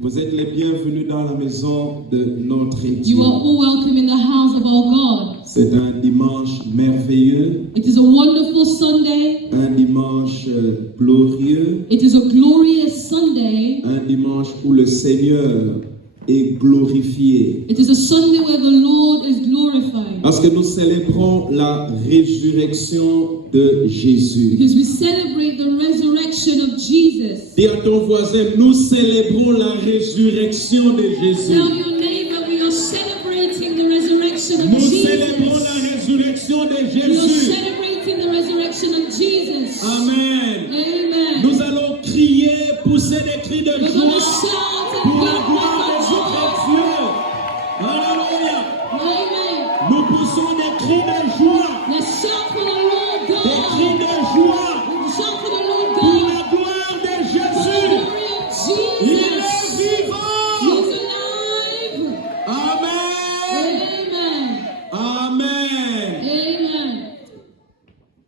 Vous êtes les bienvenus dans la maison de notre Dieu. You are all welcome in the house of our God. C'est un dimanche merveilleux, It is a wonderful Sunday. un dimanche glorieux, It is a glorious Sunday. un dimanche où le Seigneur est glorifié. It is a Sunday where the Lord is glorified. Parce que nous célébrons la résurrection de Jésus. Because we celebrate the resurrection of Jesus. Dis à ton voisin, nous célébrons la résurrection de Jésus. Tell your neighbor we are celebrating the resurrection of Nous Jesus. célébrons la résurrection de We are Jésus. celebrating the resurrection of Jesus. Amen. Amen. Nous allons crier, pousser des cris de We're going to joie shout and pour la clap gloire de for notre joy. Dieu. Alléluia. Amen. Nous poussons des cris de joie, Let's shout for the Lord des God. cris de joie Let's shout for the Lord pour God. la gloire de For the Jésus. glory of Il est Jesus. vivant. He's alive. Amen. Amen. Amen. Amen.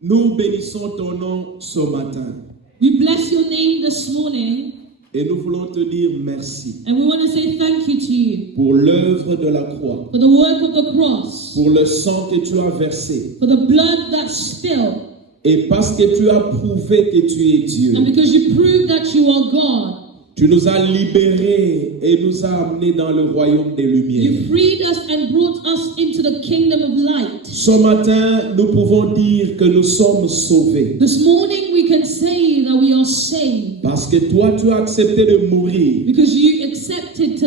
Nous bénissons ton nom ce matin We bless your name this morning, et nous voulons te dire merci and we want to say thank you to you pour l'œuvre de la croix, for the work of the cross, pour le sang que tu as versé for the blood that spilled, et parce que tu as prouvé que tu es Dieu. and because you proved that you are God. Tu nous as libérés et nous as amenés dans le royaume des lumières. You freed us and brought us into the kingdom of light. Ce matin, nous pouvons dire que nous sommes sauvés. This morning we can say that we are saved Parce que toi, tu as accepté de mourir because you accepted to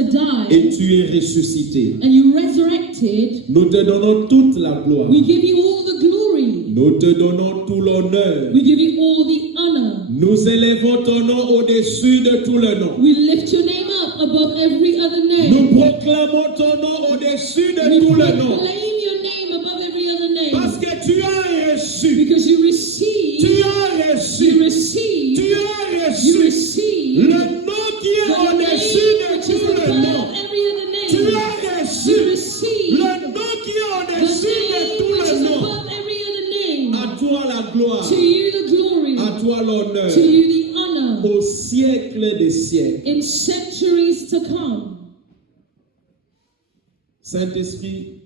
et die tu es ressuscité. and you resurrected. Nous te donnons toute la gloire. We give you all the glory. Nous te donnons tout l'honneur. We give you all the honor. Nous élevons ton nom au-dessus de tout le nom. We lift your name up above every other name. Nous proclamons ton nom au-dessus de We tout le nom. proclaim your name above every other name. Parce que tu as reçu. Because you receive, Tu as reçu. you receive, Tu as you reçu. receive Le nom qui est the au-dessus name de which is tout le nom. above every other Tu name. as reçu. You receive Le nom qui est the au-dessus de name tout which le is nom. above every other name. À toi la gloire. To you the glory, À toi l'honneur. to you the honor, Au siècle des siècles. in centuries to come. Saint-Esprit,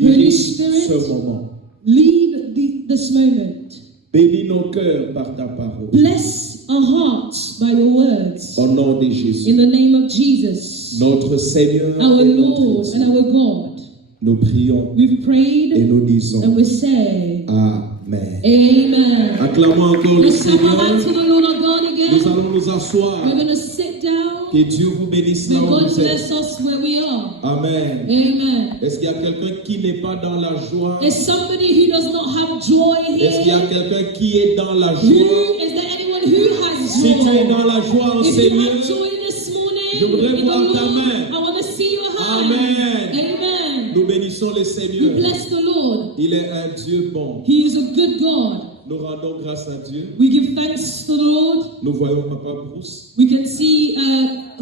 Holy dirige Spirit, ce moment. lead this moment. Bénis nos cœurs par ta parole. Bless our hearts by your words. Au nom de Jésus. In the name of Jesus, Notre Seigneur our et notre Lord Dieu. and our God. Nous prions We've et prayed nous disons and we say, Amen. Amen. Acclamons encore le Let's clap our hands to Seigneur. the Lord our God Nous again. allons nous asseoir. We're going to sit down. Que Dieu vous bénisse May là où God vous êtes. bless us where we are. Amen. Amen. Est-ce qu'il y a quelqu'un qui n'est pas dans la joie? Is somebody who does not have joy Est-ce qu'il y a here? quelqu'un qui est dans la Who, joie? is there anyone who has Si tu es joy? dans la joie en If you Seigneur, have joy this Je voudrais morning in the voir ta Lord, main. I want to see your hand. Amen. Amen. Nous bénissons le We Seigneur. bless the Lord. Il est un Dieu bon. He is a good God. Nous rendons grâce à Dieu. We give thanks to the Lord. Nous voyons Papa Bruce. We can see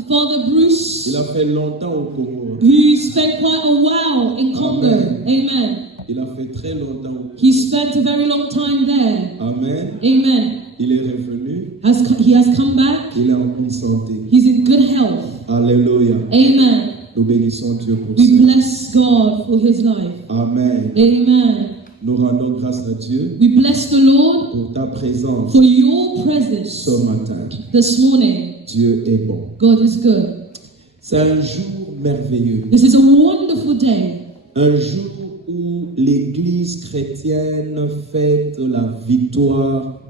Father Bruce, Il a fait longtemps au Congo. who spent quite a while in Congo. Amen. Amen. Il a fait très longtemps au Congo. He spent a very long time there. Amen. Amen. Il est revenu. He has come back. Il est en bonne santé. He's in good health. Alléluia. Amen. Nous bénissons Dieu pour We ça. bless God for his life. Amen. Amen. Nous rendons grâce à Dieu We bless the Lord pour ta présence for your presence ce matin. this morning. Dieu est bon. God is good. C'est un jour merveilleux. This is a wonderful day. Un jour où l'Église chrétienne fête la victoire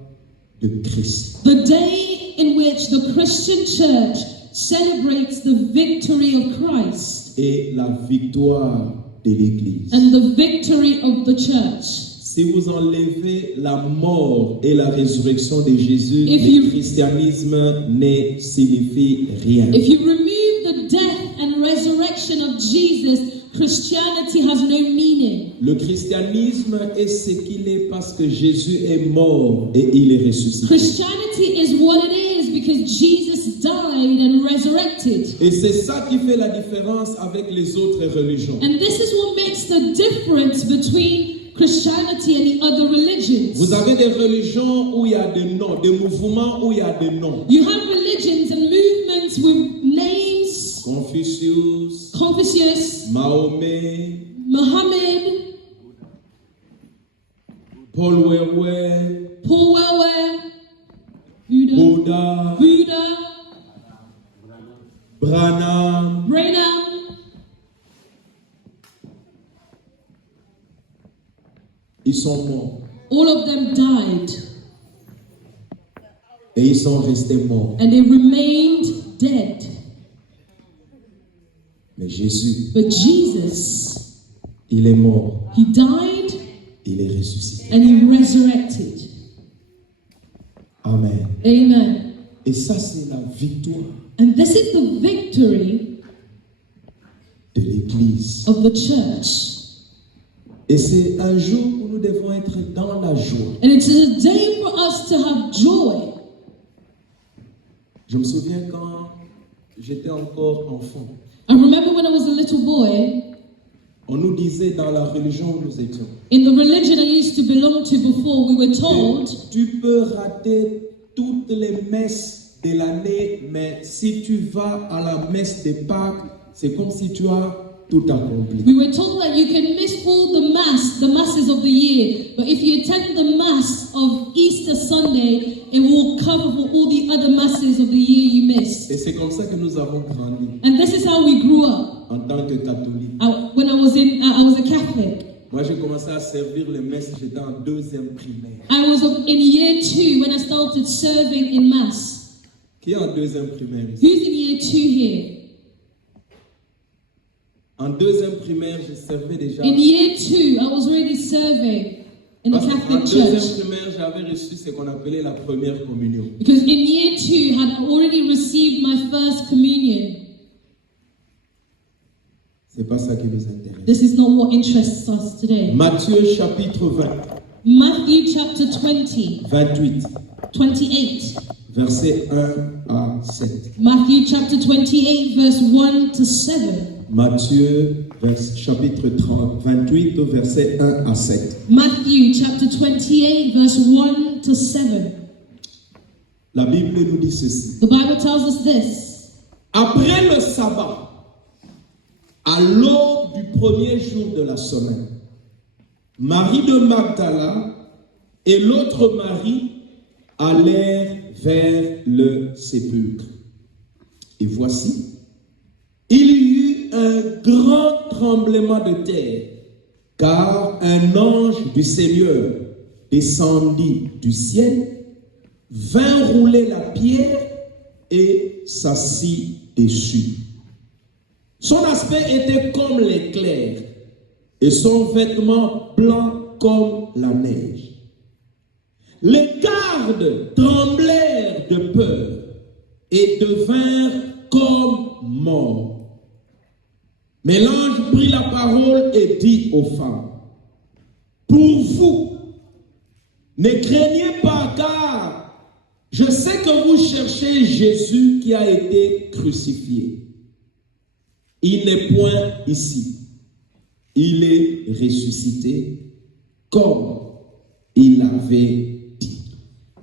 de Christ. The day in which the Christian church celebrates the victory of Christ Et la victoire de l'Église. and the victory of the church. Si vous enlevez la mort et la résurrection de Jésus, If le you- christianisme ne signifie rien. If you remove the death and resurrection of Jesus, Christianity has no meaning. Le christianisme est ce qu'il est parce que Jésus est mort et il est ressuscité. Christianity is what it is because Jesus died and resurrected. Et c'est ça qui fait la différence avec les autres religions. And this is what makes the difference between Christianity and the other religions. Vous avez des religions où il y a des noms, des mouvements où il y a des noms. You have religions and movements with names Confucius, Mahomet, Muhammad, Paul Wewe, Paul Wewe, Buddha, Buddha, Branham, ils sont morts. all of them died. Et ils sont restés morts. And they remained dead. Mais Jésus, But Jesus, il est mort. he died Il est ressuscité. and he resurrected. Amen. Amen. Et ça, c'est la victoire And this is the victory de l'Église. of the church. Et c'est un jour où nous devons être dans la joie. And it's a day for us to have joy. Je me souviens quand j'étais encore enfant, I remember when I was a little boy, on nous disait dans la religion où nous étions, in the religion I used to belong to before, we were told, tu peux rater toutes les messes de l'année, mais si tu vas à la messe de Pâques, c'est comme si tu as tout accompli. we were told that you can miss all the masses of the year, but if you attend the mass of Easter Sunday, it will cover for all the other masses of the year you missed. Et c'est comme ça que nous avons grandi And this is how we grew up. en tant que catholiques. When I was a Catholic. Moi, j'ai commencé à servir les messes, j'étais en 2e primaire. I was in year 2 when I started serving in mass. Qui est en 2e primaire ici? Who's in year 2 here? En 2e primaire, je servais déjà. In year 2, I was already serving in the Parce qu'en Catholic 2e Church. primaire, j'avais reçu ce qu'on appelait la première communion. Because in year 2, I had already received my first communion. C'est pas ça qui nous intéresse. This is not what interests us today. Matthieu chapitre 20, Matthew chapter 20, 28, 28. versets 1 à 7. Matthew chapter 28, verse 1 to 7. Matthieu chapitre 28, versets 1 à 7. Matthew chapter 28, verse 1 to 7. La Bible nous dit ceci. The Bible tells us this. Après le sabbat, à l'aube du premier jour de la semaine, Marie de Magdala et l'autre Marie allèrent vers le sépulcre. Et voici, il y eut un grand tremblement de terre, car un ange du Seigneur descendit du ciel, vint rouler la pierre et s'assit dessus. Son aspect était comme l'éclair et son vêtement blanc comme la neige. Les gardes tremblèrent de peur et devinrent comme morts. Mais l'ange prit la parole et dit aux femmes, pour vous, ne craignez pas, car je sais que vous cherchez Jésus qui a été crucifié. Il n'est point ici. Il est ressuscité comme il avait dit.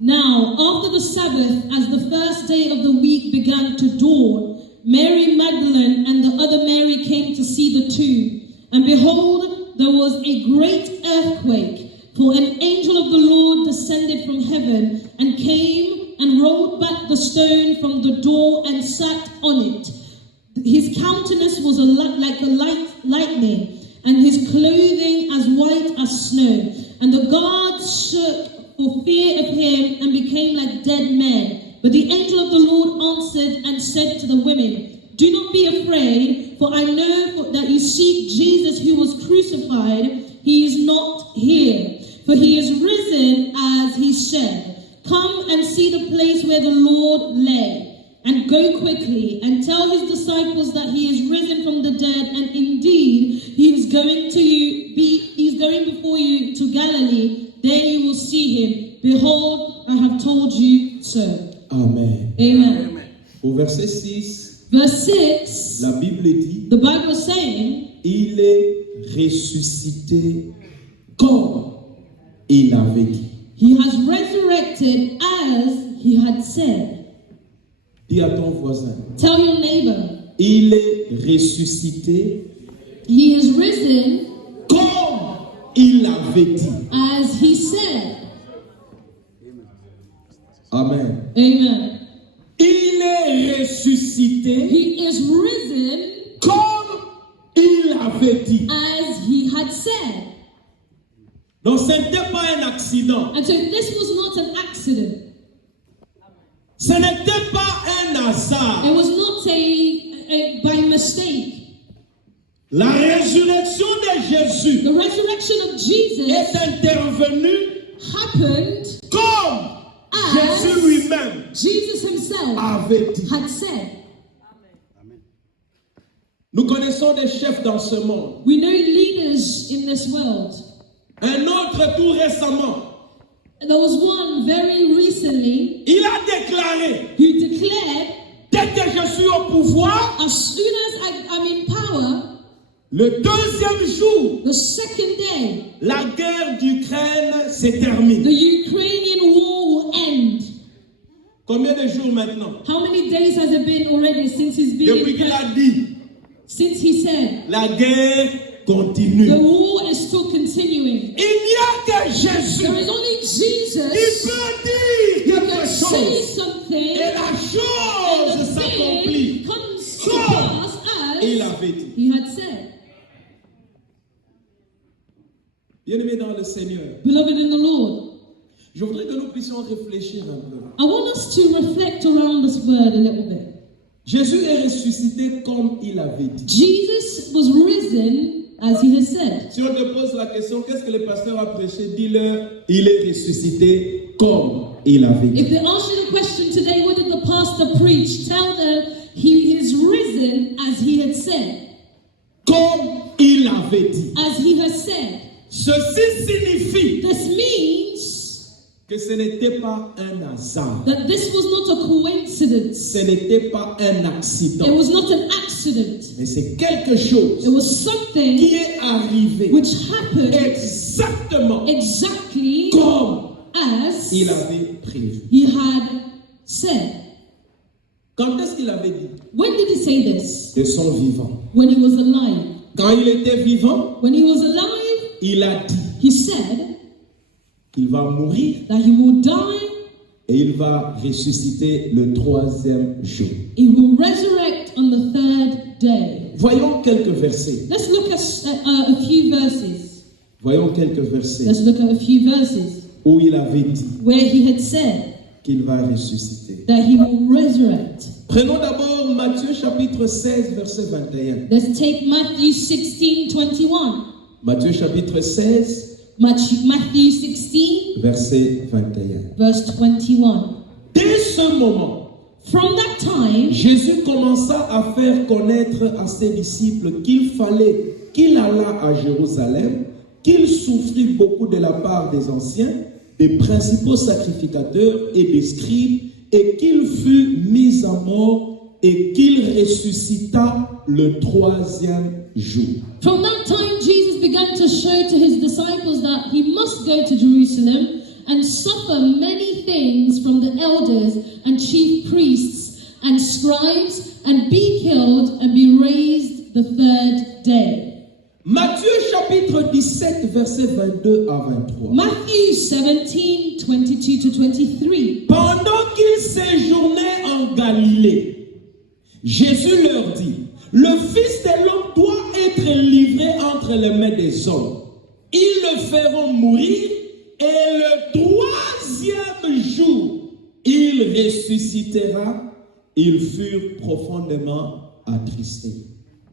Now, after the Sabbath, as the first day of the week began to dawn, Mary Magdalene and the other Mary came to see the tomb. And behold, there was a great earthquake, for an angel of the Lord descended from heaven and came and rolled back the stone from the door and sat on it. His countenance was like lightning, and his clothing as white as snow. And the guards shook for fear of him and became like dead men. But the angel of the Lord answered and said to the women, do not be afraid, for I know that you seek Jesus who was crucified. He is not here, for he is risen as he said. Come and see the place where the Lord lay. And go quickly and tell his disciples that he is risen from the dead, and indeed he is going before you to Galilee. There you will see him. Behold, I have told you so. Amen. Amen. Au verset 6, Verse 6, la Bible dit, the Bible is saying, il est ressuscité comme il avait dit. he has resurrected as he had said. Dis à ton voisin, Tell your neighbor, il est ressuscité He is risen comme il l'avait dit. as he said. Amen. Amen. Il est ressuscité He is risen comme il l'avait dit. as he had said. Donc ce n'était pas un accident. And so this was not an accident. Ce n'était pas un hasard. It was not by mistake. La résurrection de Jésus The resurrection of Jesus est intervenue happened comme as Jésus lui-même Jesus himself avait dit. had said. Nous connaissons des chefs dans ce monde. We know leaders in this world. Un autre tout récemment, There was one very recently il a déclaré, who declared, dès que je suis au pouvoir, as soon as I'm in power, le deuxième jour, the second day, la guerre d'Ukraine se termine. the Ukrainian war will end. Combien de jours maintenant? How many days has it been already since he's been Depuis in qu'il power? a dit, Since he said, la guerre continue. the war is still continuing. Il n'y a que Jésus There is only qui Jesus peut dire who quelque can say chose. something, Et la and chose the s'accomplit thing comes to comme pass il as avait dit. he had said. Bien-aimés dans le Seigneur, Beloved in the Lord, je voudrais que nous puissions réfléchir un peu. I want us to reflect around this word a little bit. Jésus est ressuscité comme il avait dit. Jesus was risen as he had said. Si on te pose la question, qu'est-ce que le pasteur a prêché? Dis-leur, il est ressuscité comme il avait dit. If they ask you the question today, what did the pastor preach? Tell them he is risen as he had said. Comme il avait dit. As he has said. Ceci signifie This means que ce n'était pas un hasard. that this was not a coincidence. Ce n'était pas un It accident. was not an accident. Mais c'est quelque chose It was something qui est arrivé which happened exactement exactly comme as il avait prévu. he had said. Quand est-ce qu'il avait dit? When did he say this? De son vivant. When he was alive. Quand il était vivant, When he was alive, il a dit he said qu'il va mourir that he will die, et il va ressusciter le troisième jour. he will resurrect on the third day. Voyons quelques versets. Let's look at a few verses. Voyons quelques versets Let's look at a few verses où il avait dit where he had said qu'il va ressusciter. that he will resurrect. Prenons d'abord Matthieu chapitre 16, verset 21. Let's take Matthew 16:21. Matthieu chapitre 16, Matthew 16, verset 21. verse 21. Dès ce moment, From that time, Jésus commença à faire connaître à ses disciples qu'il fallait qu'il allât à Jérusalem, qu'il souffrit beaucoup de la part des anciens, des principaux sacrificateurs et des scribes, et qu'il fut mis à mort et qu'il ressuscita le troisième jour. from that time, Jesus began to show to his disciples that he must go to Jerusalem and suffer many things from the elders and chief priests and scribes and be killed and be raised the third day. Matthieu chapitre 17, verset 22 à 23. Matthew 17, 22 to 23. Pendant qu'ils séjournaient en Galilée, Jésus leur dit, le Fils de l'homme doit être livré entre les mains des hommes. Ils le feront mourir et le troisième jour, il ressuscitera. Ils furent profondément attristés.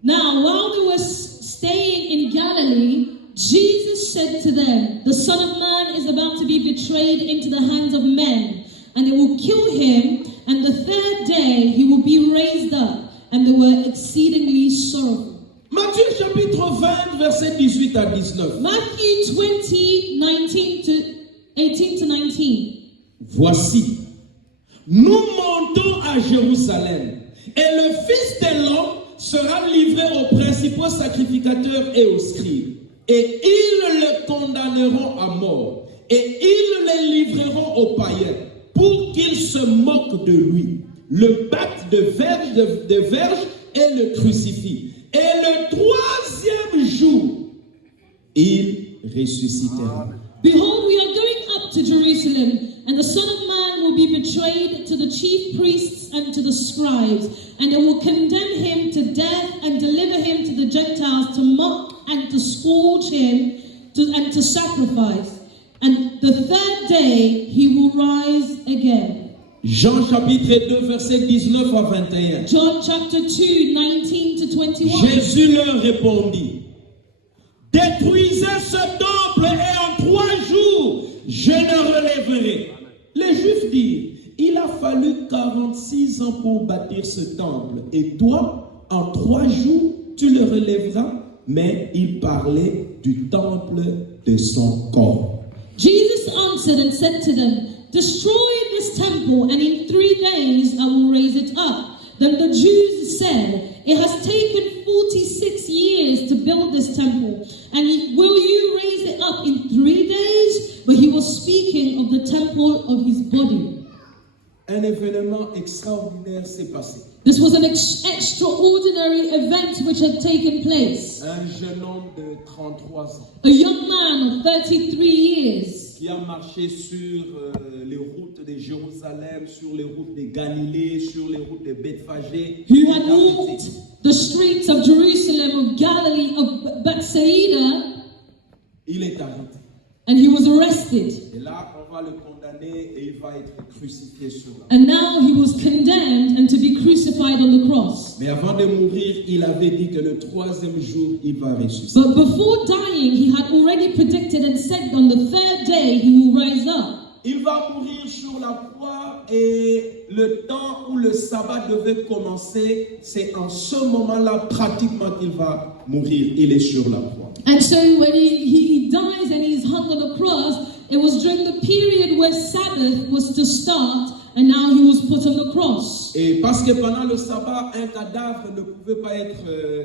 Now, while they were staying in Galilee, Jesus said to them, the Son of Man is about to be betrayed into the hands of men, and they will kill him, and the third day he will be raised up. And they were exceedingly sorrowful. Matthieu chapitre 20, verset 18 à 19. Matthew 20, 18 to 19. Voici, nous montons à Jérusalem, et le Fils de l'homme sera livré aux principaux sacrificateurs et aux scribes, et ils le condamneront à mort, et ils le livreront aux païens, pour qu'ils se moquent de lui, le battent de verge et le crucifient. Et le troisième jour, il ressuscitera. Behold, we are going up to Jerusalem, and the Son of Man will be betrayed to the chief priests and to the scribes, and they will condemn him to death and deliver him to the Gentiles to mock and to scourge him and to sacrifice. And the third day he will rise again. Jean chapitre 2, verset 19 à 21. John chapter 2, 19 to 21. Jésus leur répondit, détruisez ce temple et en 3 jours, je le relèverai. Les Juifs dirent, il a fallu 46 ans pour bâtir ce temple. Et toi, en 3 jours, tu le relèveras. Mais il parlait du temple de son corps. Jesus answered and said to them, destroy this temple, and in 3 days I will raise it up. Then the Jews said, it has taken 46 years to build this temple, and will you raise it up in 3 days? But he was speaking of the temple of his body. Un événement extraordinaire s'est passé. This was an extraordinary event which had taken place. Un jeune homme de 33 ans A young man of 33 years qui a marché sur les routes de Jérusalem, sur les routes de Galilée, sur les routes de Bethphagée. who had walked the streets of Jerusalem, of Galilee, of Bethsaida, Il est arrêté. and he was arrested. Et là, on va le condamner et il va être crucifié sur la croix. And now he was condemned and to be crucified on the cross. Mais avant de mourir, il avait dit que le 3e jour, il va ressusciter. But before dying, he had already predicted and said on the 3rd day he will rise up. Il va mourir sur la croix et le temps où le sabbat devait commencer, c'est en ce moment-là pratiquement qu'il va mourir. Il est sur la croix. And so when he dies and he's hung on the cross, it was during the period where Sabbath was to start, and now he was put on the cross. Et parce que pendant le sabbat, un cadavre ne pouvait pas être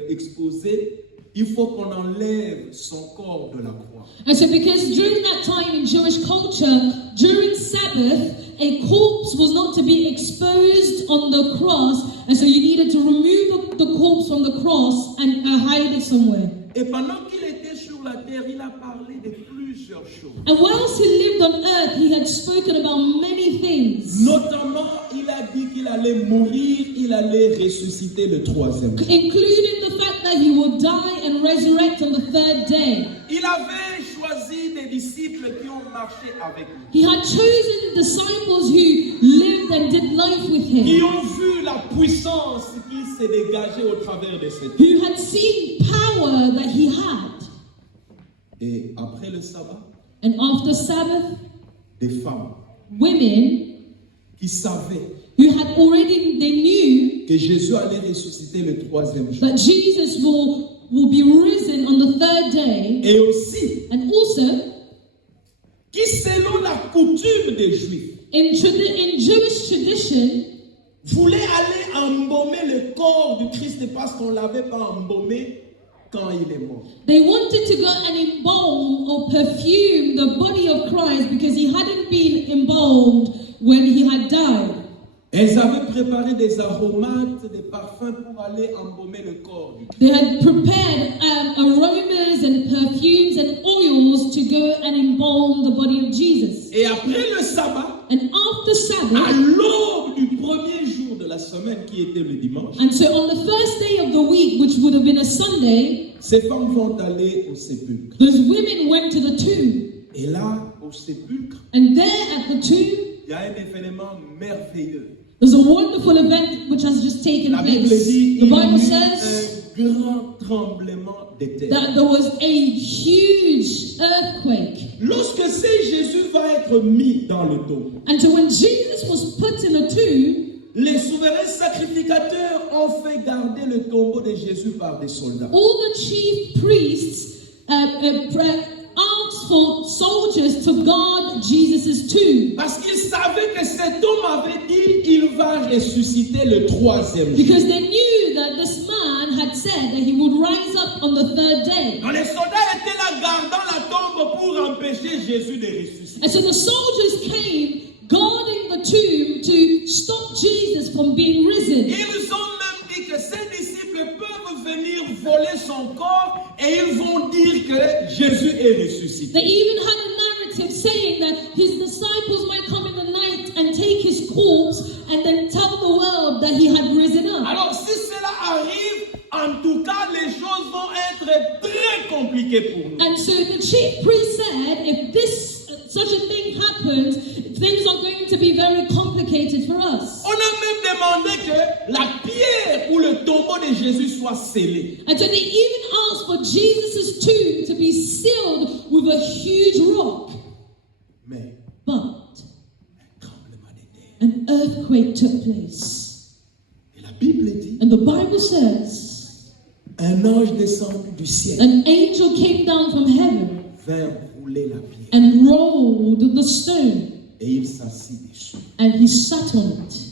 exposé, il faut qu'on enlève son corps de la croix. And so because during that time in Jewish culture, during Sabbath, a corpse was not to be exposed on the cross, and so you needed to remove the corpse from the cross and hide it somewhere. Et pendant qu'il était sur la terre, il a parlé de plusieurs choses. And whilst he lived on earth, he had spoken about many things, Notamment, il a dit qu'il allait mourir, il allait ressusciter le 3e jour. including the fact that he would die and resurrect on the 3rd day. Il avait choisi des disciples qui ont marché avec lui, He had chosen disciples who lived and did life with qui him, ont vu la puissance qui s'est dégagée au travers de cette who had seen power that he had. Et après le sabbat, And after Sabbath, des femmes women qui savaient who had already, they knew que Jésus allait ressusciter le 3e jour. that Jesus will be risen on the 3rd day, Et aussi, and also qui selon la coutume des Juifs, in Jewish tradition, voulait aller embaumer le corps du Christ parce qu'on ne l'avait pas embaumé quand il est mort. they wanted to go and embalm or perfume the body of Christ because he hadn't been embalmed when he had died. Elles avaient préparé des aromates, des parfums pour aller embaumer le corps du Christ. They had prepared aromas and perfumes and oils to go and embalm the body of Jesus. Et après le sabbat, And after à Sabbath, l'aube du premier jour de la semaine qui était le dimanche, and so on the first day of the week, which would have been a Sunday, ces femmes vont aller au sépulcre. those women went to the tomb. Et là, au sépulcre, And there at the tomb, il y a un événement merveilleux. there's a wonderful event which has just taken La Bible place. dit The il y Bible eut says un grand tremblement de terre. that there was a huge earthquake. Lorsque c'est Jésus va être mis dans le tombeau, And so when Jesus was put in the tomb, les souverains sacrificateurs ont fait garder le tombeau de Jésus par des soldats. all the chief priests asked for soldiers to guard Jesus' tomb. Parce qu'ils savaient que cet homme avait dit il va ressusciter le 3e jour. Because they knew that this man had said that he would rise up on the 3rd day. Donc les soldats étaient là gardant la tombe pour empêcher Jésus de ressusciter. And so the soldiers came guarding the tomb to stop Jesus from being risen. Ils ont même dit que ces disciples voler son corps et ils vont dire que Jésus est ressuscité. They even had a narrative saying that his disciples might come in the night and take his corpse and then tell the world that he had risen up. Alors si cela arrive, en tout cas, les choses vont être très compliquées pour nous. And so the chief priest said, if such a thing happens, things are going to be very complicated for us. On a même demandé que la pierre ou le tombeau de Jésus soit scellé. And so they even asked for Jesus' tomb to be sealed with a huge rock. Mais But un tremblement de terre. an earthquake took place. Et la Bible dit, And the Bible says, un ange descendu du ciel an angel came down from heaven vint rouler la pierre and rolled the stone, et il s'assit dessus. and he sat on it.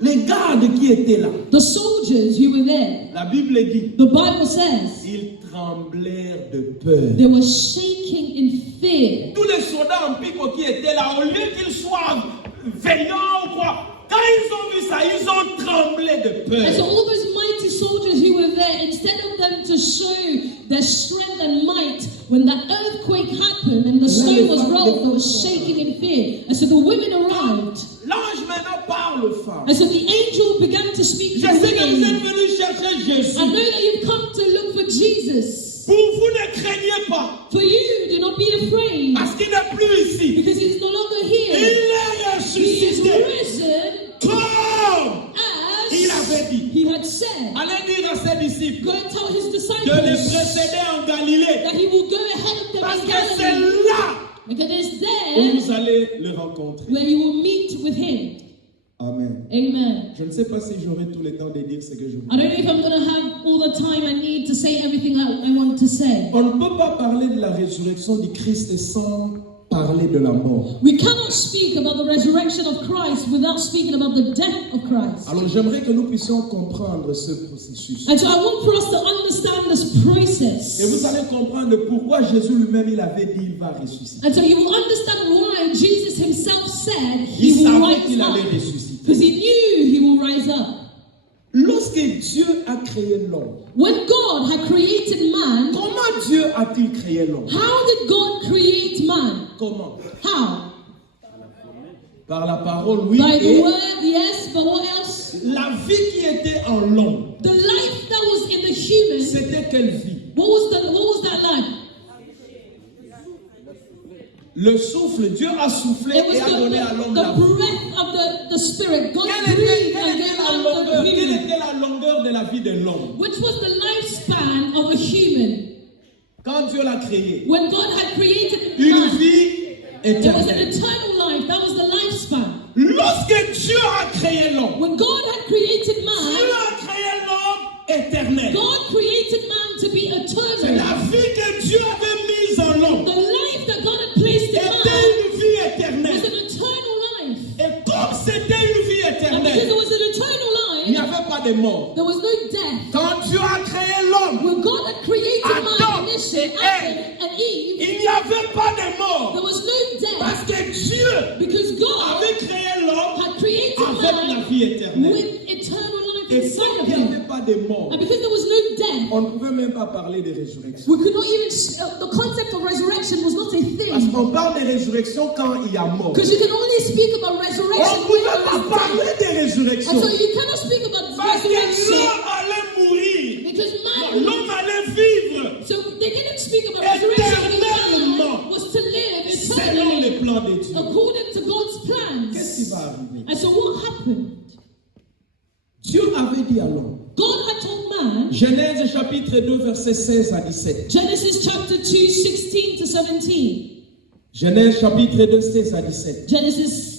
Les gardes qui étaient là, The soldiers who were there, la Bible dit, the Bible says, ils tremblèrent de peur. they were shaking in fear. Tous les soldats en pique qui étaient là, au lieu qu'ils soient veillants ou quoi, quand ils ont vu ça, ils ont tremblé de And so peur. all those mighty soldiers who were there, instead of them to show their strength and might, when that earthquake happened and the stone was rolled, they were shaking in fear. And so the women arrived. L'ange maintenant parle aux femmes. And so the angel began to speak Je to the sais que vous êtes women. venus chercher I Jésus. know that you've come to look for Jesus. Pour vous, ne craignez pas, For you, do not be afraid, parce qu'il n'est plus ici. because he's no longer Il here. est He is ressuscité. risen Comme il as avait dit. he had said. Allez dire à ses disciples Go and tell his de les disciples précéder en Galilée. that he will go ahead of them Parce in que c'est Galilee, là because it's où there vous allez le rencontrer. where you will meet with him. Amen. Amen. Je ne sais pas si j'aurai tout le temps de dire ce que je I veux. don't know if I'm going to have all the time I need to say everything I want to say. On ne peut pas parler de la résurrection du Christ sans parler de la mort. We cannot speak about the resurrection of Christ without speaking about the death of Christ. Alors j'aimerais que nous puissions comprendre ce processus. And so I want for us to understand this Et process. vous allez comprendre pourquoi Jésus lui-même il avait dit il va ressusciter. And so you will understand why Jesus himself said Il he will savait rise qu'il allait up. ressusciter. Because he knew he will rise up. Lorsque Dieu a créé l'homme, When God had created man, comment Dieu a-t-il créé l'homme? how did God create man? Comment? How? Par la parole, oui. By the Et word, yes, but what else? la vie qui était en l'homme, The life that was in the human, c'était quelle vie? what was that life? Le souffle, Dieu a soufflé It was et a donné à l'homme the la vie. breath of the spirit. God Quelle breathed était, and gave life to the human. la longueur de la vie de l'homme? Which was the lifespan of a human. Quand Dieu l'a créé, When God had created une man, vie it was an éternelle. eternal life. That was the lifespan. Lorsque Dieu a créé l'homme, When God had created Dieu man, a créé l'homme éternel. God created man to be C'est eternal. la vie que Dieu avait mise en l'homme. The life that God had placed in Était man une vie was éternelle. an eternal life. Et comme c'était une vie And because it éternelle, was an eternal il n'y life, avait pas de mort. there was no death. Quand Dieu a créé l'homme, When God had created man Adam initially, et Adam and Eve, il n'y avait pas de mort. there was no Parce death que Dieu because God avait créé l'homme had created avec la man vie éternelle. with eternal life Et inside comme of il n'y him. avait pas de mort, And because there was no death, on ne pouvait même pas parler de résurrection. we could not even, the concept of resurrection was not a Parce thing. qu'on parle de résurrection quand il y a mort. Because you can only speak about On resurrection ne when pouvait pas there is parler death. de résurrection. And so you cannot speak about Parce que resurrection l'homme allait mourir. because man, L'homme allait vivre so they didn't speak about resurrection because Éternellement. man was to live selon eternally les plans de Dieu. according to God's Qu'est-ce qui plans. va arriver? And so what happened? Dieu avait dit à l'homme, God had told man, Genèse chapitre 2, versets 16 à 17. Genesis chapter 2, 16 to 17. Genèse chapitre 2, 16 à 17. Genesis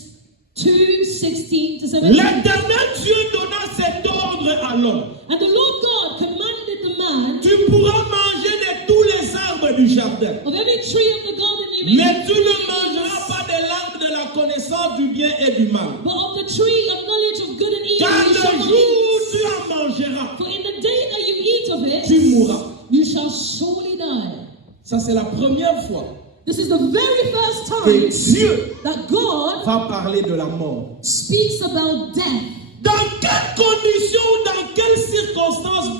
2, 16 to 17. L'éternel Dieu donna cet ordre à l'homme. And the Lord God commanded the man, Tu pourras manger de tous les arbres du jardin, of every tree of the garden you may mais tu ne eat, mangeras pas de l'arbre de la connaissance du bien et du mal. but of the tree of knowledge of good and evil Car you le shall not jour eat. où tu en mangeras, For in the day that you eat of tu it, mourras. you shall surely die. Ça, c'est la première fois This is the very first que time Dieu that God va parler de la mort. speaks about death. Dans quelles conditions, dans quelles circonstances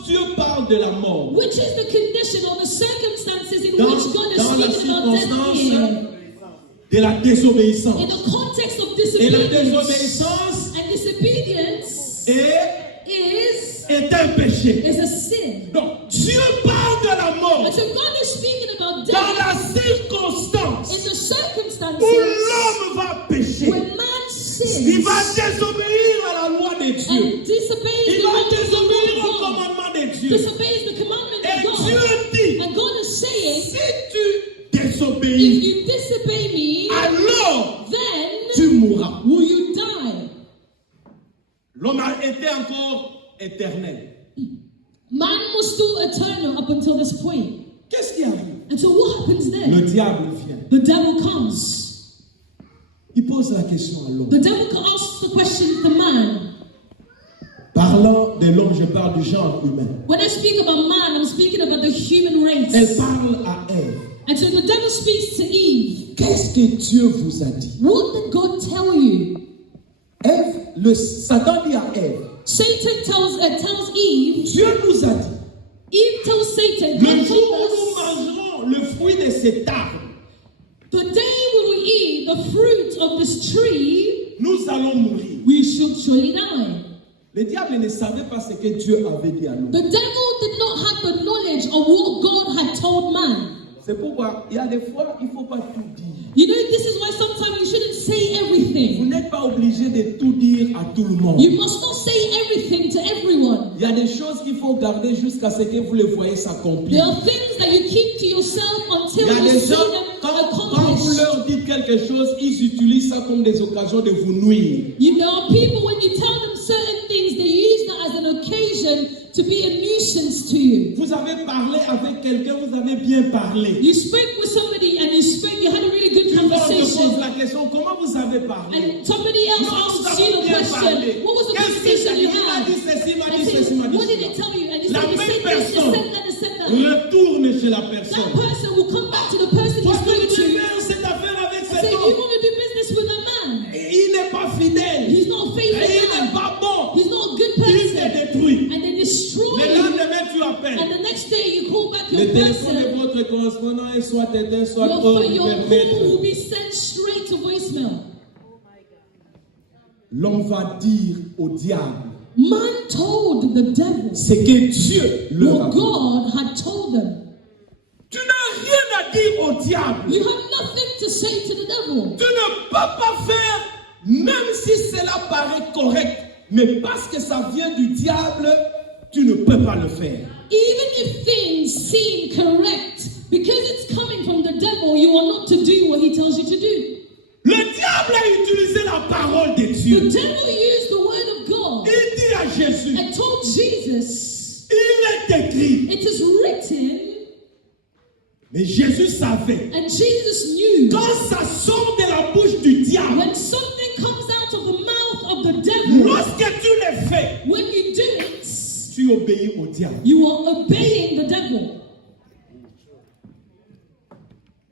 de la mort. Which is the condition or the circumstances in Dans, which God is dans la speaking about death circonstance here. de la désobéissance. In the context of Et la disobedience. désobéissance And disobedience est un péché. is a sin. Donc, Dieu parle de la mort And so God is speaking about dans death la circonstance in the circumstances où l'homme va pécher. when man Il va sins désobéir à la loi de Dieu. and disobeys Il the va law of désobéir au God, commandement de Dieu. disobeys the commandment Et of Dieu God. dit, And God is saying, si tu désobéis, if you disobey me, alors then tu mourras. will you die? L'homme a été encore éternel. Man was still eternal up until this point. Qu'est-ce qui arrive? And so what happens then? Le diable vient. The devil comes. Il pose la question à l'homme. The devil asks the question to man. Parlant de l'homme, je parle du genre humain. When I speak about man, I'm speaking about the human Elle race. parle à Ève. And so the devil speaks to Eve. Qu'est-ce que Dieu vous a dit? What did God tell you? Ève, Satan dit à Ève, Satan tells Eve. Dieu nous a dit, Eve tells Satan, le God jour told où nous us, mangerons le fruit de cet arbre, the day we will eat the fruit of this tree, nous allons mourir. we should surely die. Le diable ne savait pas ce que Dieu avait dit à nous. The devil did not have the knowledge of what God had told man. C'est pourquoi il y a des fois, il ne faut pas tout dire. You know, this is why sometimes you shouldn't say Vous everything. n'êtes pas obligé de tout dire à tout le monde. You must not say everything to everyone. Il y a des choses qu'il faut garder jusqu'à ce que vous les voyez There s'accomplir. are things that you keep to yourself Il until y a you des see gens, them quand vous accomplished. leur dites quelque chose, ils utilisent ça comme des occasions de vous nuire. You know, people, when you tell them certain things, they use that as an occasion to be a nuisance to you. Vous avez parlé avec quelqu'un, vous avez bien parlé. You spoke with somebody and you had a really good Tu te poses conversation. la question, comment vous avez parlé? And somebody else Non, nous asks you avons the bien question, parlé. what was the Qu'est-ce qu'il t'a conversation dit? you Il m'a had? dit ceci, il m'a And dit say, ceci, il m'a dit what did cela. it tell you? And you La said, you même said this, personne you said that, you said that. retourne chez la That personne. person will come back to the person Toi, he tu spoke veux to faire cette affaire avec and cet say, you homme. want to do business with a man. Et il n'est pas fidèle. He's not a Et il n'est faithful man. pas bon. He's not a good Il te person. détruit. And they destroy Le you. lendemain, tu appelles. And the next day you call back Le your téléphone de person. votre correspondant est soit éteint, soit Your hors call will permettre. be sent straight to voicemail. L'homme va dire au diable Man told the devil ce que Dieu leur a what dit. God had told them. Tu n'as rien à dire au diable. You have nothing to say to the devil. Tu ne peux pas faire, même si cela paraît correct, mais parce que ça vient du diable, tu ne peux pas le faire. Even if things seem correct, because it's coming from the devil, you are not to do what he tells you to do. Le diable a utilisé la parole de The Dieu. devil used the word of God Il dit à Jésus, and told Jesus, il est écrit. it is written, Mais Jésus savait. and Jesus knew, Quand ça sort de la bouche du diable, when something comes out of the mouth of the devil, lorsque tu le fais, when you do it, tu obéis au diable. you are obeying the devil.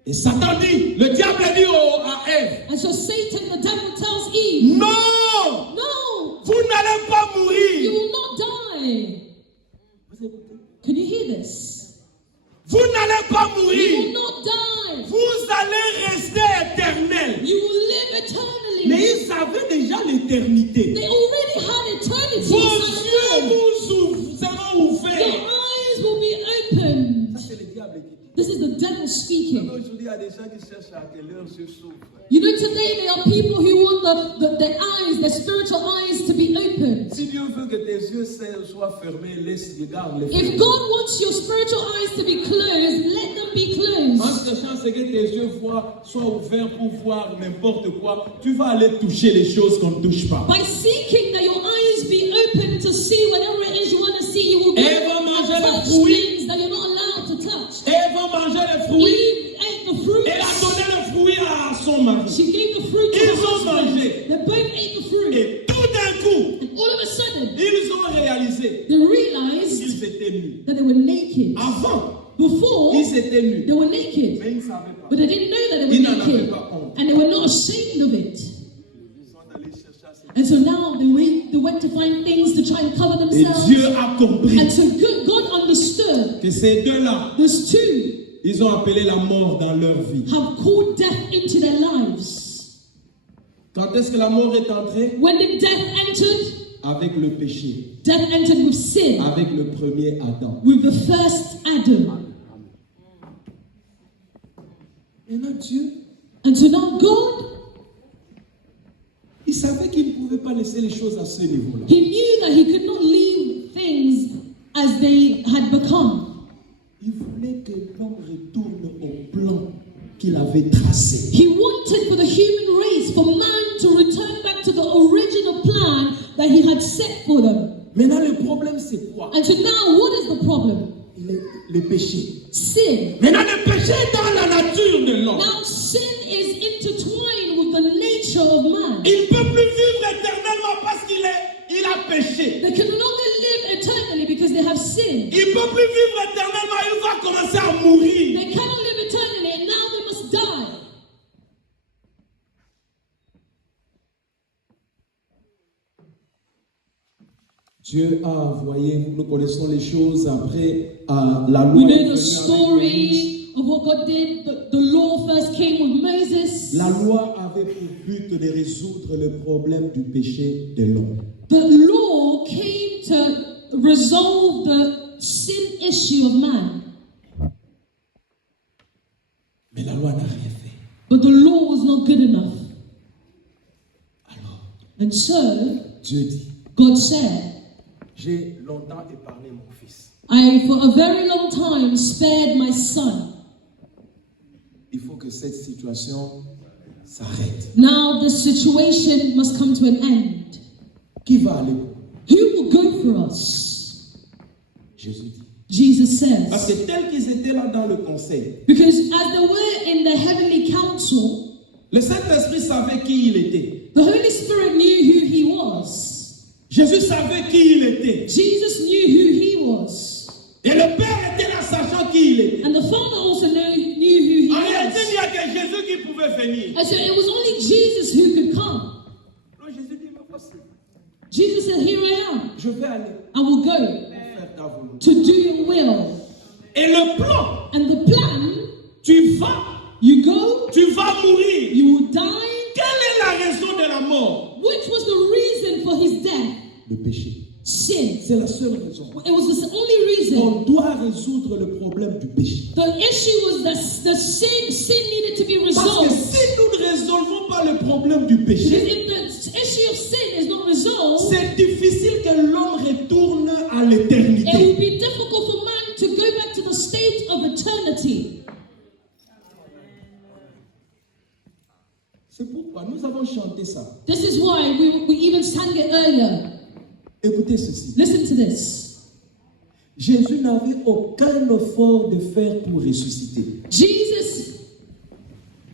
Et Satan dit, le diable dit à Ève, And so Satan, the devil, tells Eve, non, no, vous n'allez pas you mourir. will not die. Can you hear this? Vous n'allez pas You will mourir. not die. Vous allez rester éternel. You will live eternally. Mais ils avaient déjà l'éternité. They already had eternity. Vos inside yeux them. seront Your ouverts. eyes will be opened. Ça, c'est le diable qui dit. This is the devil speaking. Aujourd'hui, il y a des gens qui cherchent à que leurs yeux s'ouvrent. You know, today there are people who want the eyes, their spiritual eyes to be opened. Si Dieu veut que tes yeux soient fermés, regarde les If fermer. God wants your spiritual eyes to be closed, let them be En closed. cherchant à ce que tes yeux soient ouverts pour voir n'importe quoi, tu vas aller toucher les choses qu'on ne touche pas. By seeking that your eyes be open to see whatever it is you want to see, you will go Eve va manger and le touch fruit. things that you're not allowed to touch. Ève va manger les fruits. Eve ate the fruit. Elle a donné le fruit à son mari. She gave the fruit to Ils her ont husband. mangé. They both ate the fruit. Et tout d'un coup, And all of a sudden, ils ont réalisé they realized qu'ils étaient nus. that they were naked. Avant, Before, ils étaient nus. they were naked. Mais ils ne savaient pas. But they didn't know that they Ils were n'en avaient naked. pas honte. And they were not ashamed of it. Ils sont allés chercher à se- And so now they went to find things to try and cover Et themselves. Dieu a compris And so God understood que ces deux-là, those two ils ont appelé la mort dans leur vie. have called death into their lives. Quand est-ce que la mort est entrée? When did death entered? Avec le péché, Death entered with sin, avec le premier Adam. with the first Adam. Maintenant Dieu, And so now God, il savait qu'il ne pouvait pas laisser les choses à ce niveau-là. he knew that he could not leave things as they had become. Il voulait que l'homme retourne au plan qu'il avait tracé. He wanted for the human race, for man to return back to the original plan that he had set for them. Maintenant, le problème, c'est quoi? And so now, what is the problem? Le péché. Sin. Maintenant, le péché est dans la nature de l'homme. Now, sin is intertwined with the nature of man. Il ne peut plus vivre éternellement parce qu'il a péché. They can no longer live eternally because they have sinned. Il ne peut plus vivre éternellement, il va commencer à mourir. They cannot live eternally, and now they must die. Dieu a envoyé, nous connaissons les choses après la loi. We know the story of what God did. The law first came with Moses. La loi avait pour but de résoudre le problème du péché de l'homme. The law came to resolve the sin issue of man. Mais la loi n'a rien fait. But the law was not good enough. Alors, And so, Dieu dit, God said, j'ai longtemps épargné mon fils. I, for a very long time, spared my son. Il faut que cette situation s'arrête. Now the situation must come to an end. Qui va aller pour nous? Who will go for us? Jésus dit. Jesus Parce says. que tels qu'ils étaient là dans le conseil, Because as they were in the heavenly council, le Saint-Esprit savait qui il était. the Holy Spirit knew who he was. Jésus savait qui il était. Jesus knew who he was. Et le Père était là sachant qui il était. And the Father also knew who he En réalité, il was. n'y a que Jésus qui pouvait venir. And so it was only Jesus who could come. Alors Jésus dit, mais voici, Jesus said, here I am. je vais aller I will go faire ta volonté. to do your will. Et le plan, And the plan, tu vas mourir. you will die. Quelle est la raison de la mort? Which was the reason for his death? Le péché. Sin. C'est la seule raison. It was the only reason. On doit résoudre le problème du péché. The issue was that the sin needed to be Parce que resolved. si nous ne résolvons pas le problème du Because péché, if the issue of sin is not resolved, c'est difficile que l'homme retourne à it l'éternité. will be difficult for man to go back to the state of eternity. C'est pourquoi nous avons chanté ça. This is why we even sang it earlier. Écoutez ceci. Listen to this. Jésus n'avait aucun effort de faire pour ressusciter. Jesus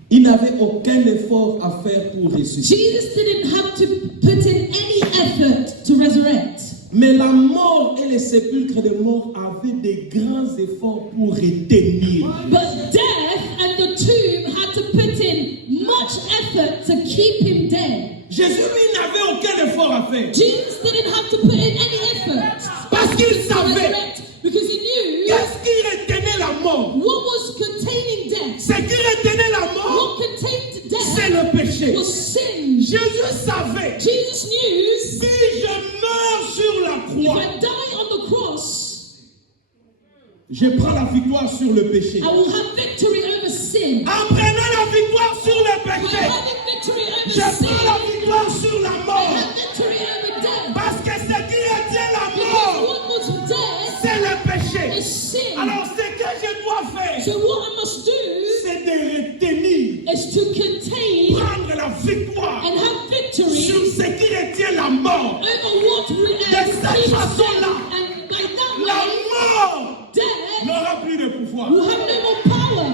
Il n'avait aucun effort à faire pour ressusciter. didn't have to put in any effort to resurrect. Mais la mort et les sépulcres de mort avaient des grands efforts pour retenir. But death and the tomb had to put in much effort to keep him dead. Jésus, lui, n'avait aucun effort à faire. Jesus didn't have to put in any effort Parce qu'il to savait resurrect because he knew qu'est-ce qui retenait la mort. what was containing death. Ce qui retenait la mort, What contained c'est death le péché. was sin. Jésus savait, Jesus knew si je meurs sur la if croix, I die on the cross, je prends la victoire sur le péché. I will have victory over sin. En prenant la victoire sur le By péché, having victory over je sin, prends la victoire sur la I mort. have victory over death. Parce que ce qui retient la Because mort, what was death c'est le péché. is sin. Alors ce que je dois faire, So what I must do c'est de retenir, is to contain prendre la victoire and have victory sur ce qui retient la mort. over what cette façon-là, and by that La way, mort death n'aura plus de pouvoir. will have no more power.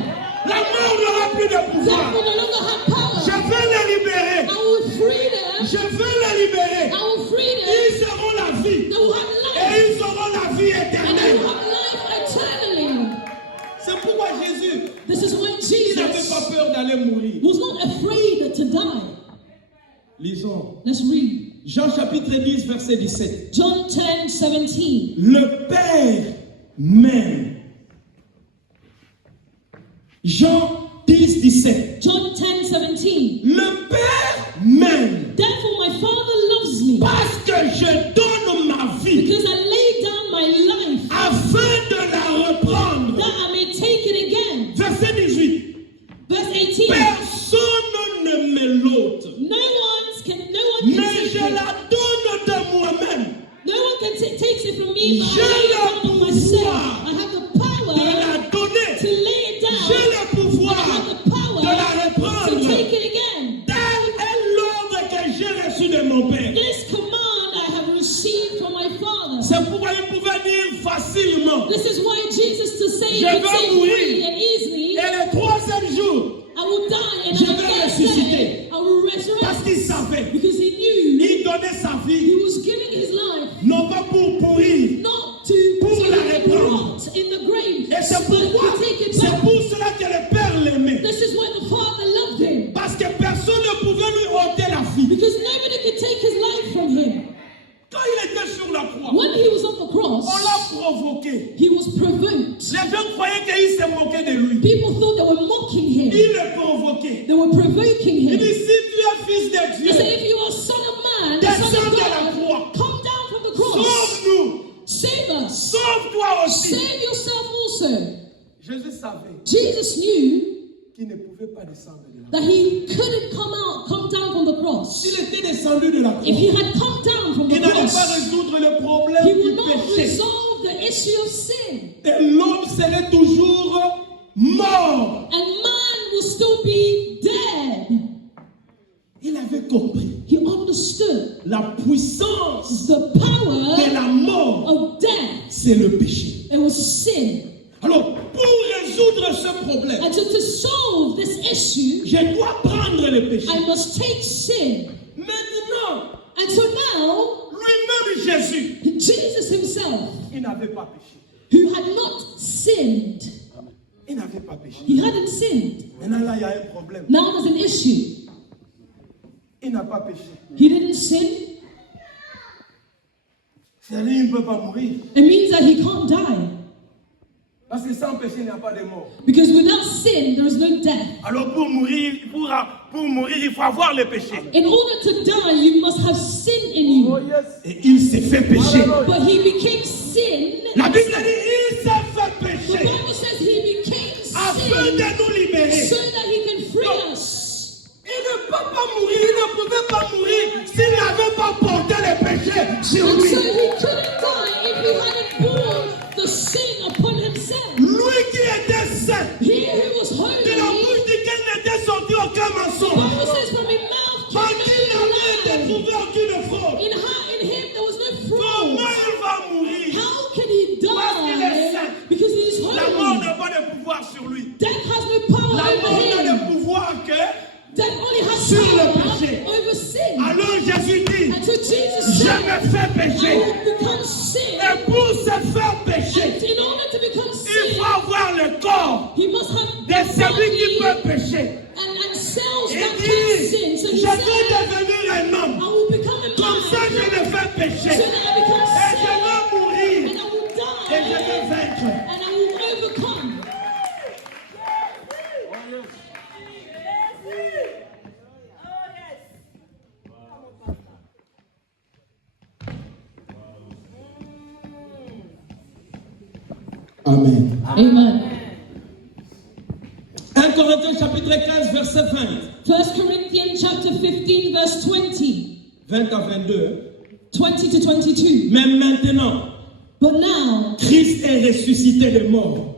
La mort n'aura plus de Death pouvoir. will no longer have power. Je vais les libérer. I will free them. Je vais les libérer. I will free them. Ils auront la vie. They will have Et life. ils auront la vie And they éternelle. will have life eternally. C'est pourquoi Jésus, This is why il n'avait Jesus pas peur d'aller mourir. was not afraid to die. Lisons. Let's read. Jean chapitre 10, verset 17. John 10:17. Le Père même. Jean 10, 17. John 10:17. Le Père m'aime Therefore my Father loves me, parce que je donne ma vie because I lay down my life afin de la reprendre. that I may take it again. Verset 18. Verse 18. Personne ne me l'ôte, No one can mais take je it. la donne de moi-même. No one can takes it from me, but J'ai I lay it le down on myself. pouvoir I have the power De la donner. to lay it down. J'ai le I have pouvoir the power de la to reprendre. take it again. Tel est l'ordre que j'ai reçu de mon Père. This command I have received from my Father. C'est pourquoi il pouvait dire facilement. This is why Jesus to say Je could vais say mourir. freely and easily, Et le troisième jour, I will die, and Je on the vais third ressusciter. day I will parce resurrect. qu'il savait, Because he knew il donnait sa he vie, was giving his life non pas pour pourrir. not to Pour la reprendre. rot in the grave, Et c'est but pourquoi, to take it c'est back. pour cela que le Père l'aimait. This is why the Father loved him. Parce que personne ne pouvait lui ôter la vie. Because nobody could take his life from him. Quand il était sur la croix, When he was on the on cross, l'a provoqué. he was provoked. Les gens croyaient qu'il se moquait de lui. People thought they were mocking him. Il le provoquait. They were provoking Il him. dit, si tu es fils de They said, Dieu, if you are son of man, the descends son of de la God, croix. come down from the cross. Sauve-nous. Save us. Sauve-toi aussi. Save yourself also. Jésus savait Jesus knew qu'il ne pouvait pas descendre de la croix. that he couldn't come down from the cross. S'il était descendu de la croix, If he had come down from the il n'allait pas cross, résoudre le he problème would du not péché. resolve the issue of sin. Et l'homme serait toujours mort. And man will still be dead. Il avait compris He understood la puissance the de power la mort, of death. c'est le péché. It was sin. Alors, pour résoudre ce problème, And so to solve this issue, je dois prendre le péché. I must take sin. Maintenant, And so now, lui-même Jésus, Jesus himself, il n'avait pas péché. who had not sinned, Il n'avait pas péché. he hadn't sinned. Maintenant, là, il y a un problème. Now there's an issue. Il n'a pas péché. He didn't sin. C'est-à-dire, il ne peut pas mourir. It means that he can't die. Parce que sans péché, il n'y a pas de mort. Because without sin, there is no death. Alors, pour mourir, il faut avoir le péché. In order to die, you must have sin in you. Et il s'est fait pécher. But he became sin. La Bible dit, il s'est fait The pécher Bible says he became afin sin de nous libérer. so that he can free us. Il ne peut pas mourir, il ne pouvait pas mourir s'il n'avait pas porté le péché sur And lui. so he couldn't die if he hadn't borne the sin upon himself. Lui qui était saint, He who was de la holy, bouche duquel n'était sorti aucun the mensonge. Bible says from his mouth Par came qui n'avait été no lie. trouvé aucune fraude. In him there was no Comment fraud. il va mourir? How can he Parce qu'il est die? saint. Because he is La mort holy. n'a pas de pouvoir sur lui. Death has no power La mort over n'a him. de pouvoir que. Death only has Sur le power péché. over sin. Alors Jésus dit, And so Jesus je said, me fais I pécher. will become sin. Et pour se faire And pécher, in order to become il sin, faut avoir le corps he must have de celui qui body peut pécher. and cells Il that can dit, sin. So he je said, vais devenir un homme. I will become a Comme ça, man je me fais so pécher. that I become Et je sin. vais mourir. And I will Et je die. vais vaincre. And I will overcome. Amen. Amen. 1 Corinthiens chapitre 15, verset 20. 1 Corinthians chapter 15, verse 20. 20 à 22. 20 to 22. Mais maintenant, But now, Christ est ressuscité des morts.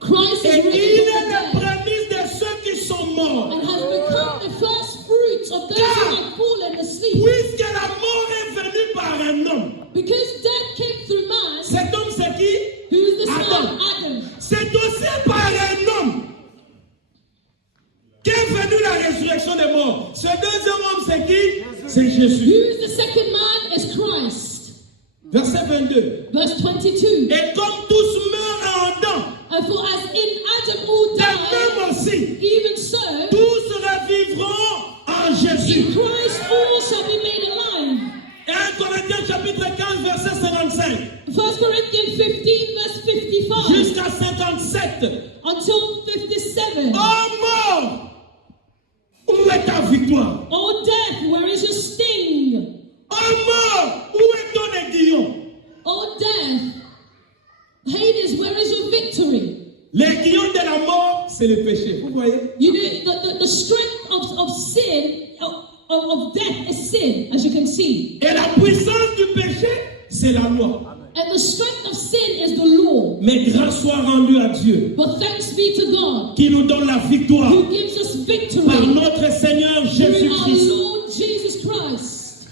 Christ Et is il risen est from the le dead prémisse de ceux qui sont morts. and has become the first fruits of those who have fallen asleep. Puisque la mort est venue par un homme. Because death came through man, Cet homme, c'est qui? who is this Adam. man? Adam. C'est aussi par un homme qu'est venue la résurrection des morts. Ce deuxième homme, c'est qui? C'est Who Jésus. is the second man? Is Christ. Verset 22. Verse 22. Et comme tous meurent en Adam, And for as in Adam all de died, même aussi, even so, tous revivront en Jésus. in Christ all shall be made alive. 1 Corinthiens chapitre 15, verset 55. 1 Corinthians 15 verse 55 jusqu'à 57. until 57. Oh mort, où est ta victoire? Oh death, where is your sting? Oh mort, où est ton aiguillon? Oh death, Hades, where is your victory? L'aiguillon de la mort, c'est le péché. Vous voyez? You know, the strength of sin, of death is sin, as you can see. Et la puissance du péché, c'est la loi. And the strength of sin is the law. Mais grâce soit rendue à Dieu, But thanks be to God, qui nous donne la victoire who gives us victory par notre Seigneur through our Jésus-Christ. Lord Jesus Christ.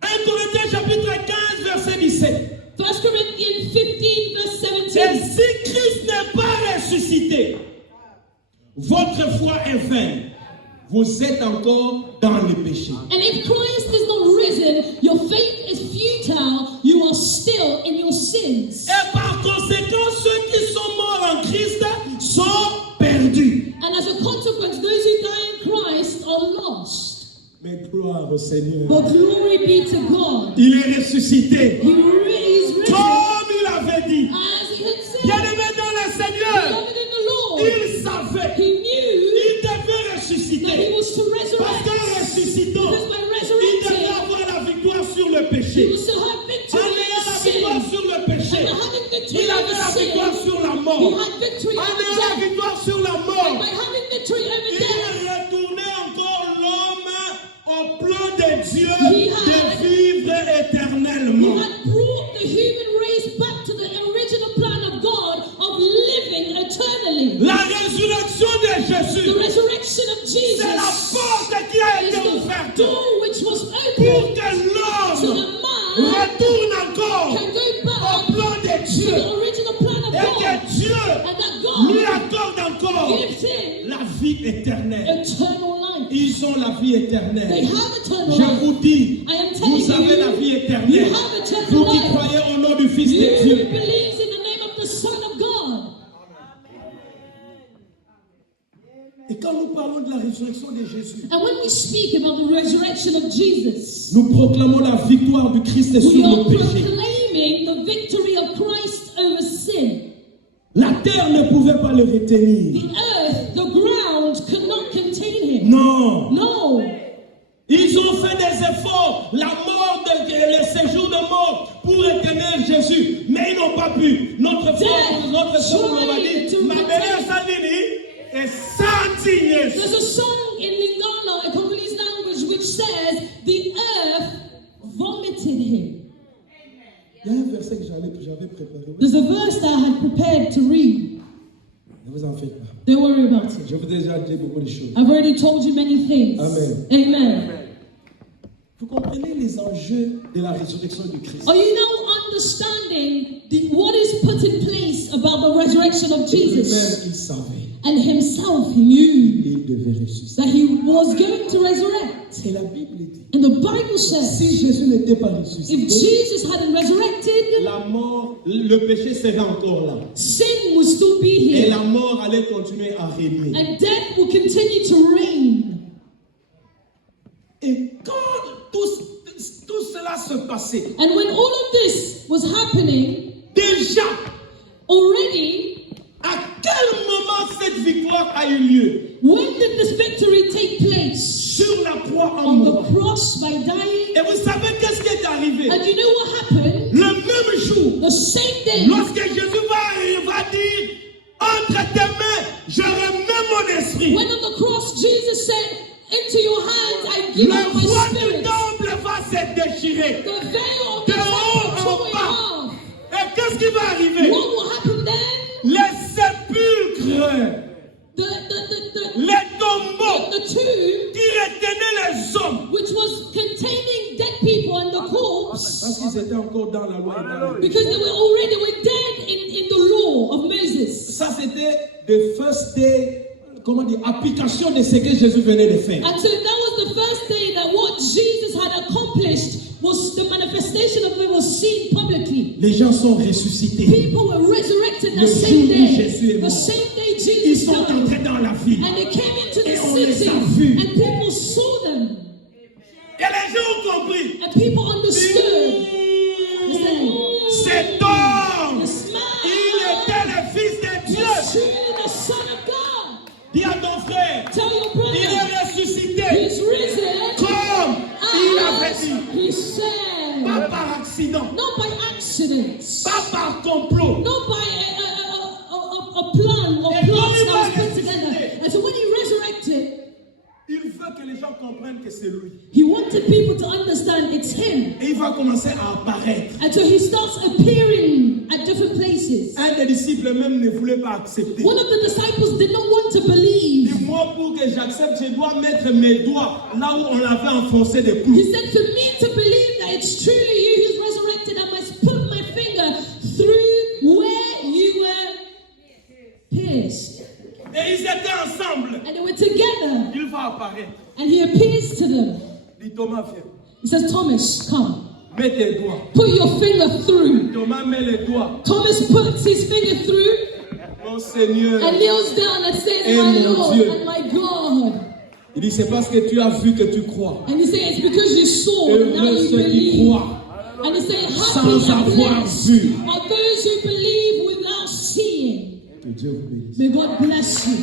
1 Corinthiens chapitre 15, verset 17. 1 Corinthians 15 verse Et 17. si Christ n'est pas ressuscité, votre foi est vaine. Vous êtes encore dans le péché. And if Christ is not risen, your faith is futile. You are still in your sins. Et par conséquent, ceux qui sont morts en Christ sont perdus. And as a consequence, those who die in Christ are lost. Mais gloire au Seigneur. But glory be to God. Il est ressuscité. He is risen. Comme il avait dit. As he had said, Bien-aimé dans le Seigneur, beloved in the Lord, il savait. he knew Il devait that ressusciter. he was to Parce resurrect. qu'en ressuscitant, Because by il devait resurrecting, avoir la victoire sur le he péché. was to have En victory ayant la over sin. victoire sur le péché, And by having victory il avait over la sin, victoire sur la he mort. had victory En over ayant la death. victoire sur la And mort, by having victory over il death, retournait encore l'homme au plan de Dieu He had- de vivre he éternellement. had brought the human race back to the original plan of God of living eternally. La résurrection de The Jésus, resurrection of c'est la Jesus porte qui a is été the ouverte door which was pour opened que so l'homme that man retourne encore can go au back plan de to Dieu the original plan of et God, que Dieu and that lui God accorde encore gives him la vie éternelle. eternal life. Ils ont la vie They éternelle. have eternal Je life. vous dis, I am telling vous avez la you, vie you éternelle. have Vous eternal qui life. croyez au nom du Fils You de who Dieu. believes in the name of the Son of God. Et quand nous parlons de la résurrection de Jésus, And when we speak about the resurrection of Jesus, nous proclamons la victoire du Christ we sur are le péché. proclaiming the victory of Christ over sin. La terre ne pouvait pas le retenir. The earth, the ground, could not contain him. Non. No. Ils ont fait des efforts, la mort, le séjour de mort pour retenir Jésus, mais ils n'ont pas pu. Notre frère, notre soeur, on va dire, ma belle Sanini est sentie. There's a song in Lingala, a Congolese language, which says, the earth vomited him. Il y a un verset que j'avais préparé. There's a verse that I had prepared to read. Ne vous en faites pas. Don't worry about it. Je vous ai déjà dit beaucoup de choses. I've already told you many things. Amen. Amen. Vous comprenez les enjeux de la résurrection du Christ. Are you now understanding what is put in place about the resurrection of Jesus? Lui-même, il savait. And himself, he knew Il devait ressusciter. that he was going to resurrect. Et la Bible dit, And the Bible says, si Jésus n'était pas if ressuscité, Jesus hadn't resurrected, la mort, le péché serait encore là. sin would still be Et here. la mort allait continuer à régner. And death will continue to reign. Et quand tout cela se passait, And when all of this was happening, déjà, already, à quel moment cette victoire a eu lieu? when did this victory take place? Sur la croix en On mort. the cross by dying. Et vous savez qu'est-ce qui est arrivé? And you know what happened? Le même jour, The same day, lorsque Jésus va dire, entre tes mains, je remets mon esprit. when on the cross Jesus said, into your hands I Le give up my voile du spirit. temple va se déchirer. The veil of De the haut temple en tore in bas. half. Et qu'est-ce qui va arriver? What will happen then? Les sépulcres, les tombeaux The tomb, qui retenaient les hommes. which was containing dead people and the corpse, Parce qu'ils étaient encore dans la loi et dans la because they were dead in the law of Moses. Ça, c'était the first day, comment dire, application de ce que Jésus venait de faire. And so that was the first day that what Jesus had accomplished was the manifestation of it was seen publicly. Les gens sont ressuscités. People were resurrected Le that jour same où day. Jésus est The mort. same day Ils Jesus sont died. entrés dans la ville. And they came into the Et on les city a vus. and people saw them Et les gens ont compris. and people understood. They said, C'est accidents, pas par complot. not by a plan or Et plots quand il that va was put ressusciter, together. And so when he resurrected, il veut que les gens comprennent que c'est lui. he wanted people to understand it's him. Et il va commencer à apparaître. And so he starts appearing at different places. Un des disciples même ne voulait pas accepter. One of the disciples did not want to believe. Et moi, pour que j'accepte, je dois mettre mes doigts là où on l'avait enfoncé des He clous. said, for me to believe that it's truly you who's resurrected, I must put my finger through where you were pierced. Et ils étaient ensemble. And they were together. Il va apparaître. And he appears to them. Dit Thomas, viens. He says, Thomas, come. Mets tes doigts. Put your finger through. Thomas met les doigts. Thomas puts his finger through Mon Seigneur. and kneels down and says, Et my mon Lord Dieu. and my God. Il dit, c'est parce que tu as vu que tu crois. And he says, it's because you saw and now Heureux you ceux qui believe. croient And he said, sans happy and avoir blessed vu. are those who believe without seeing. Que Dieu vous bénisse. May God bless you.